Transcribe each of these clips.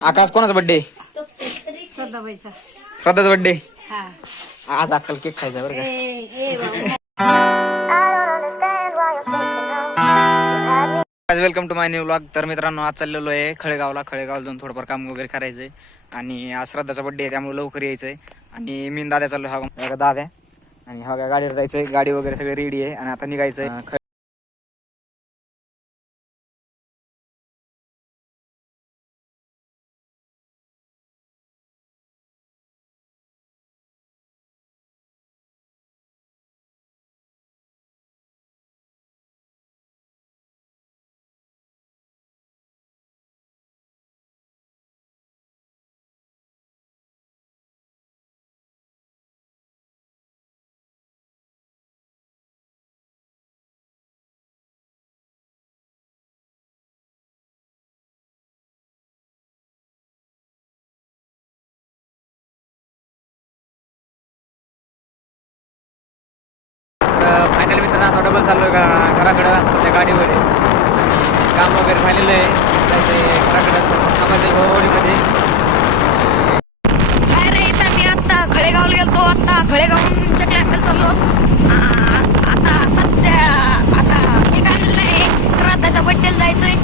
आकाश कोणाचा birthday? सदाबाईचा. श्रद्धाचा birthday. हा. आज अक्कल केक खायचा बरं का. Welcome to my new vlog. तर मित्रांनो, आज चाललेलो आहे खळेगावला जाऊन थोडंफार काम वगैरे करायचंय आणि आज श्रद्धाचा बर्थडे आहे, त्यामुळे लवकर यायचंय. आणि मी दाद्या चाललो, हा दाद्या आणि हा गाडीवर जायचंय. गाडी वगैरे सगळं रेडी आहे आणि आता निघायचंय. फायनल मित्रांनो, आता डबल चाललोय का घराकडं. सध्या गाडीवर आहे, काम वगैरे झालेलं आहे. घराकडं थांबायचं गोवाडीमध्ये. काय रे मी आता खळेगावला गेलतो. आता खळेगावून चक्राकडे चाललो. आता सध्या मी काढलेलं आहे श्राद्धाच्या बड्डेला जायचंय.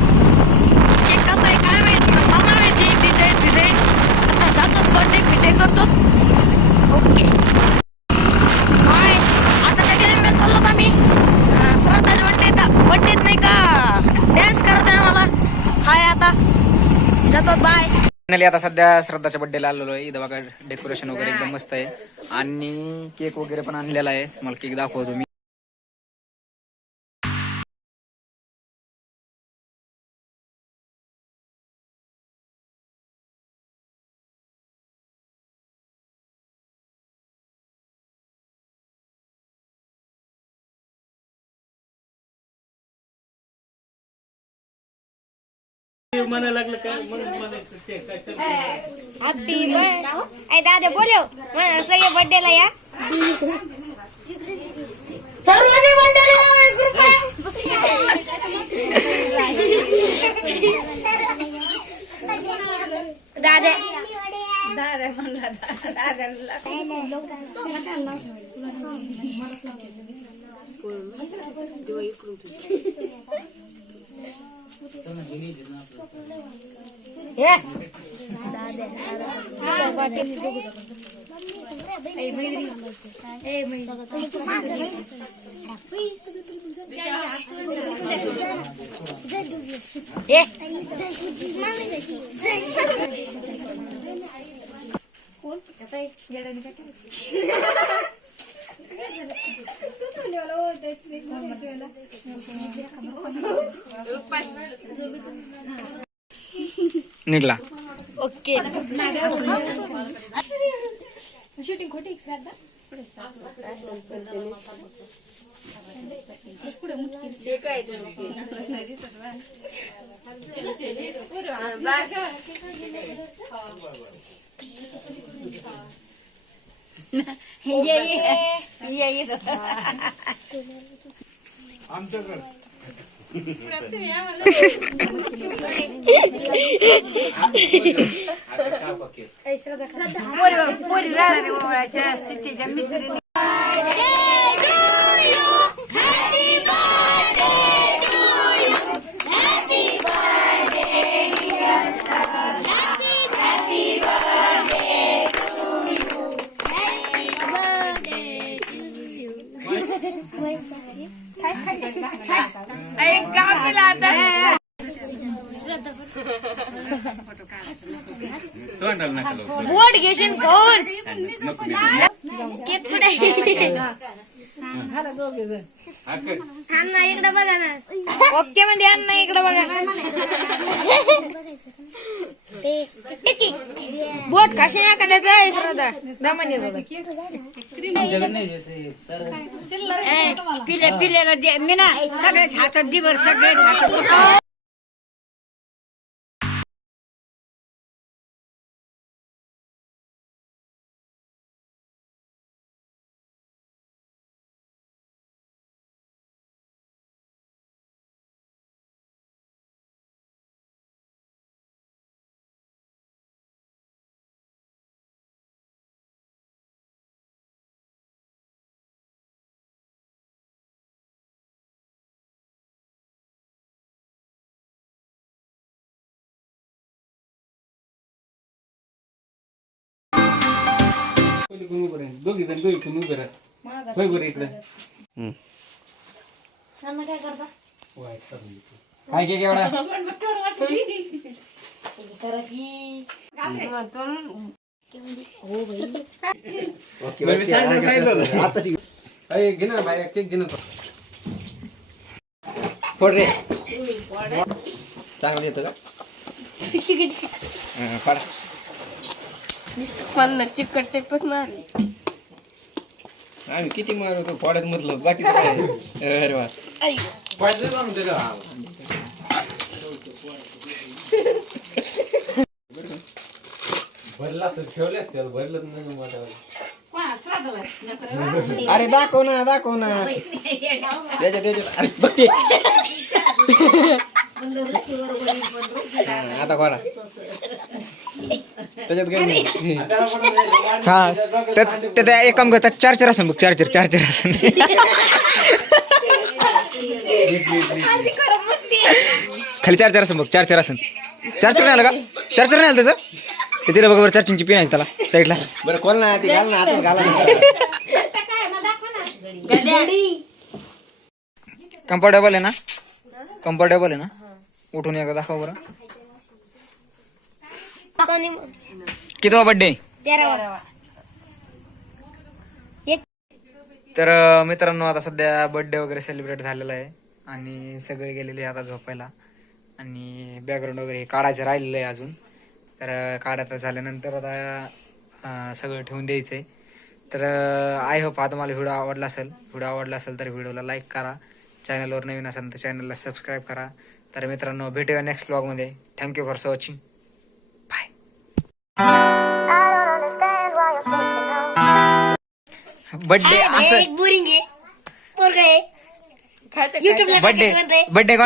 केक कसं आहे काय माहिती, मला माहिती डिझाईन. आता जातो बर्थडे फिटे करतो. Okay bye. आता चक्राकडे चाललो का मी श्राद्धाच्या बड्डेत नाही का डान्स करायचा आहे मला. हाय आता जातो, बाय. फायनली आता सध्या श्रद्धाच्या बड्डेला आलेलो आहे. इथं बघा डेकोरेशन वगैरे एकदम मस्त आहे आणि केक वगैरे पण आणलेला आहे. मला केक दाखवतो मी. हॅपी बर्थडे दादा बोलो सगळे बर्थडेला या. सर्वांनी बर्थडेला या. 1 रुपया दादा म्हणला दादा. निघला. ओके शूटिंग खोटी आमच्याकडे बोट घेशील कोण केक कुठे अण्णा इकडे बघा ना. ओके म्हणजे अण्णा इकडे बघा. बोट कशा या करायचं आहे श्रद्धा पिल्याला दे मी ना सगळ्याच हातात दिवर सगळ्याच हातात दोघी जण दोघी कोण उभे राहत होय बरं इकडे काय करता काय केक एवढा घे ना बाय केक घे ना फोड रे चांगलं येतं का फास्ट मला चिकट टेपच मारली आम्ही किती मारतो फोड्यात मधलं बाकीचं काय अरे वा भरला तर ठेवल्यास त्याला भरलं नाही अरे दाखव ना त्याच्यात अरे बघते आता खोला त्याच्यात काही हा त्यात एक काम करतात चार्जर असेल बघ चार्जर असेल खाली चार्जर असेल बघ चार्जर नाही आलं का चार्जर नाही आलं त्याचं ते तिला बघ बरं चार्जिंगची पिन आहे त्याला साईडला बरं खोल ना ते घाल ना आता घाला कम्फर्टेबल आहे ना उठून एकदा दाखव बरं कितवा बर्थडे तर मित्रांनो आता सध्या बर्थडे वगैरे सेलिब्रेट झालेला आहे आणि सगळे गेलेले आता झोपायला आणि बॅकग्राऊंड वगैरे काढायचं राहिलेलं आहे अजून तर काढायचं झाल्यानंतर आता सगळं ठेवून द्यायचं आहे तर आय होप आता मला व्हिडिओ आवडला असेल तर व्हिडिओला लाईक करा चॅनलवर नवीन असेल तर चॅनलला सबस्क्राईब करा तर मित्रांनो भेटूया नेक्स्ट व्लॉगमध्ये thank you for watching bye birthday असं बोरिंग आहे बर्थडे